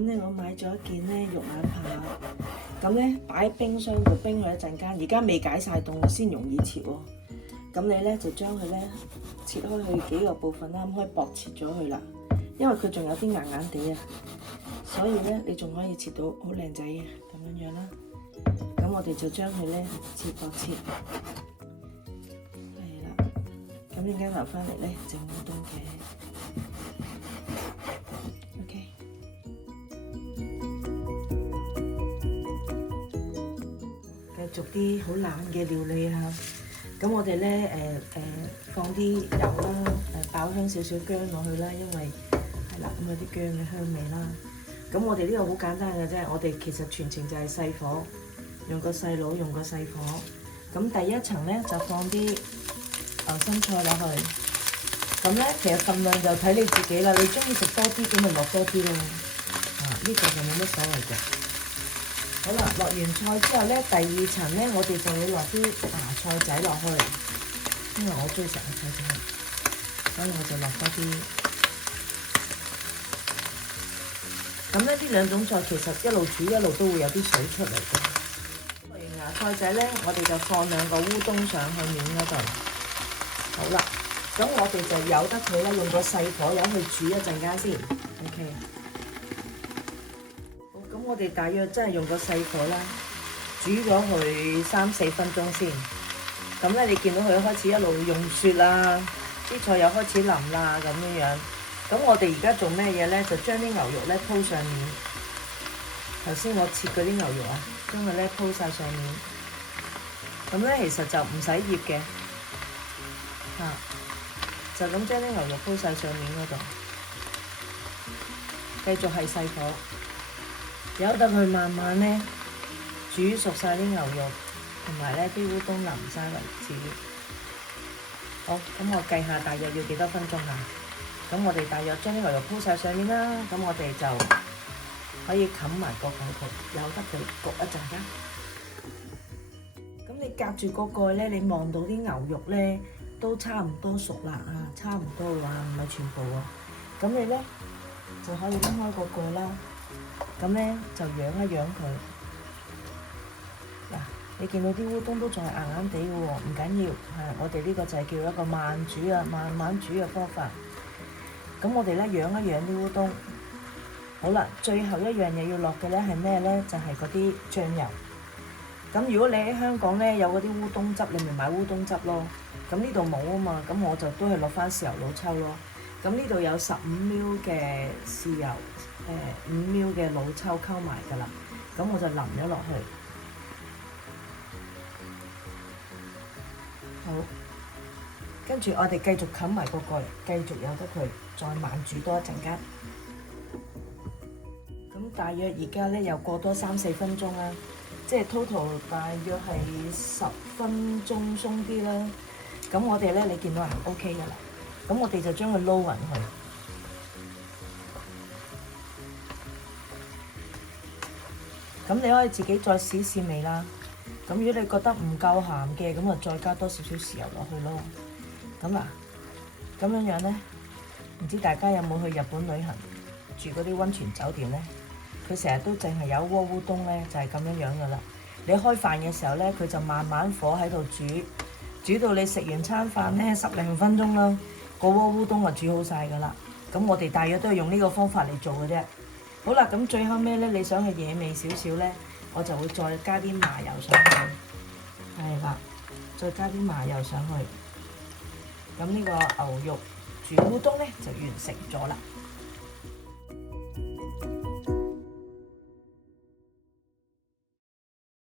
咁咧我買咗一件咧肉眼扒，咁咧擺喺冰箱度冰佢一陣間，而家未解晒凍先容易切喎。咁你咧就將佢咧切開去幾個部分啦，咁可以薄切咗佢啦，因為佢仲有啲硬硬地啊，所以咧你仲可以切到好靚仔嘅咁樣樣啦。咁我哋就將佢咧薄切，係啦。咁陣間留翻嚟咧整烏冬嘅。OK。繼續啲好冷嘅料理啊！咁我哋咧放啲油啦，爆香少少薑落去啦，因為係啦，咁有啲薑嘅香味啦。咁我哋呢個好簡單嘅啫，我哋其實全程就係細火，用個細爐，用個細火。咁第一層咧就放啲牛生菜落去。咁咧其實份量就睇你自己啦，你中意食多啲咁咪落多啲咯。呢個就冇乜所謂嘅。好啦，落完菜之後咧，第二層咧我哋就會落啲芽菜仔落去，因為我中意食芽菜仔，所以我就落多啲。咁咧呢兩種菜其實一路煮一路都會有啲水出嚟嘅。落完芽菜仔咧，我哋就放兩個烏冬上去面嗰度。好啦，咁我哋就由得佢咧，用個細火由佢煮一陣間先。OK。好，咁我哋大約真係用個細火啦，煮咗佢3-4分鐘先。咁咧，你見到佢開始一路用雪啦，啲菜又開始腍啦咁樣樣。咁我哋而家做咩嘢咧？就將啲牛肉咧鋪上面。頭先我切嗰啲牛肉啊，將佢咧鋪晒上面。咁咧其實就唔使醃嘅，就咁將啲牛肉鋪晒上面嗰度，繼續係細火，由得佢慢慢咧煮熟晒啲牛肉，同埋咧啲烏冬腍晒為止。好，咁我計下大約要幾多分鐘啊？咁我哋大約將啲牛肉鋪晒上面啦，咁我哋就可以冚埋個蓋佢，由得佢焗一陣間。咁你隔住個蓋咧，你望到啲牛肉咧都差唔多熟啦，差唔多嘅話唔係全部啊。咁你咧就可以拎開個蓋啦，咁咧就揚一揚佢。嗱，你見到啲烏冬都仲係硬硬地嘅喎，唔緊要，我哋呢個就係叫一個慢煮啊，慢慢煮嘅方法。咁我哋咧揚一揚啲烏冬，好啦，最後一樣嘢要落嘅咧係咩咧？就係嗰啲醬油。咁如果你喺香港咧有嗰啲烏冬汁，你咪買烏冬汁咯。咁呢度冇啊嘛，咁我就都係落翻豉油老抽咯。咁呢度有15ml嘅豉油，5ml嘅老抽溝埋㗎啦。咁我就淋咗落去。好。跟住我哋繼續冚埋個蓋，繼續由得佢再慢煮多一陣間。咁大約而家咧又過多3-4分鐘啦，即係 total 大約係10分鐘鬆啲啦。咁我哋咧你見到係 OK 㗎啦，咁我哋就將佢撈勻佢。咁你可以自己再試試味啦。咁如果你覺得唔夠鹹嘅，咁啊再加多少少豉油落去咯。咁嗱，咁樣樣咧，唔知大家有冇去日本旅行住嗰啲溫泉酒店咧？佢成日都淨係有鍋烏冬咧，就係咁樣樣噶啦。你開飯嘅時候咧，佢就慢慢火喺度煮，煮到你食完餐飯咧10零分鐘啦，個鍋烏冬就煮好晒噶啦。咁我哋大約都係用呢個方法嚟做嘅啫。好啦，咁最後尾咧，你想去惹味少少咧，我就會再加啲麻油上去，係啦，再加啲麻油上去。咁呢個牛肉煮烏冬咧就完成咗啦。